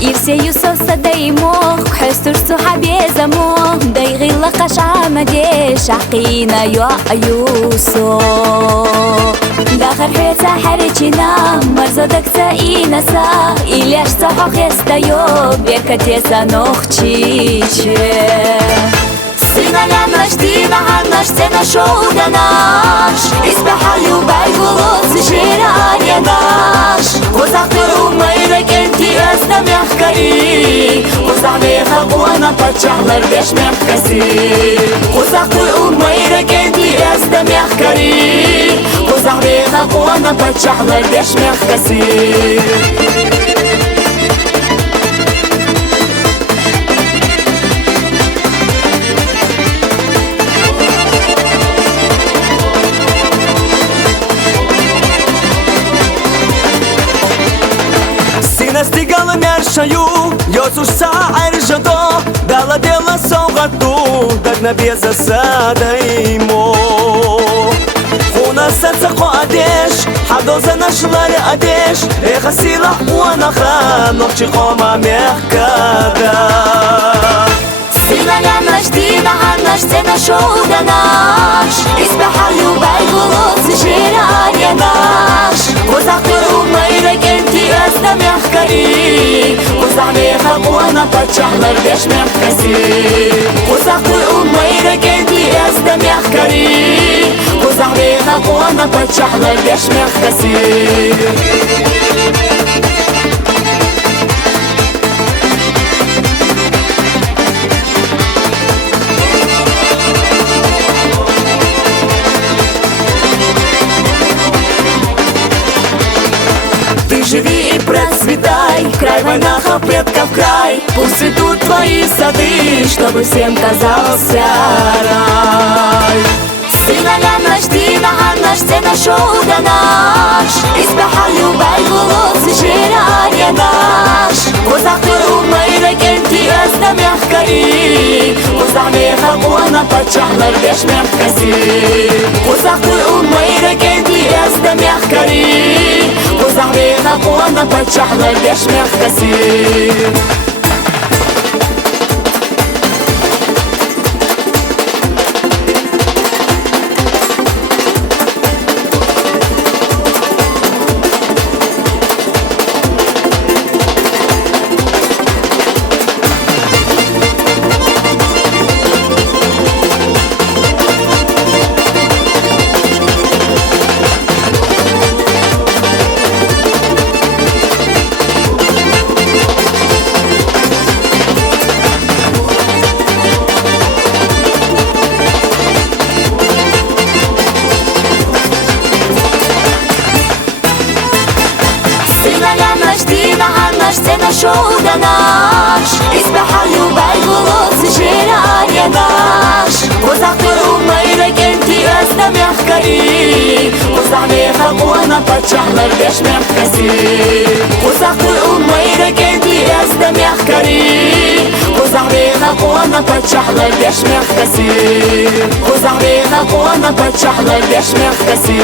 يرسي صوصة ديموخ حستر صحابي زموه دايغي لقاش عمديش عقينا يا أيوسو داخل حياتا حريتنا مرزودك تاينا سا إلياش صحوخ يستيو بيكت يسانوخ تشيشي سينا لعناش دينا عناش سينا شودناش اسبحاليو بايقولوس جيران يناش وزاقتر أميرك انتي أسنا محكري وزعبيخا وانا بتشعلر بيش محكسي وزاقتر أميرك انتي أسنا محكري وزعبيخا وانا بتشعلر بيش محكسي Стигала мершаю, ёсуш саэр жадо Дала дела соғату, дагна без засада имо Хуна сацақо адеш, хадоза нашлари адеш Эха сила уанаха, нохчи хома мехкада Сина лянаш, дина ханаш, цена шоуданаш Испахалю байгулос, жирания наш Узахтыр умайрак энти أسنا محكري وزعبيخا وانا بتشعلر بيش محكسي وزاقتر أميرك انتي أسنا محكري وزعبيخا وانا بتشعلر بيش محكسي Живи и процветай, край войнаха, предков край. Пусть идут твои сады, чтобы всем казался рай. Сина лянаш, дина ханаш, цена шоуданаш Испахалю байгулос, жирания наш Узахтыр умайрак энти أسنا محكري وزعبيخا وانا بتشعلر بيش محكسي Узахтыр умайрак энти أسنا محكري وزعبيخا وانا بتشعلر بيش محكسي Цена шоуданаш Испахалю байгулос, жирания наш Узахтыр умайрак энти أسنا محكري وزعبيخا وانا بتشعلر بيش محكسي Узахтыр умайрак энти أسنا محكري وزعبيخا وانا بتشعلر بيش محكسي وزعبيخا وانا بتشعلر بيش محكسي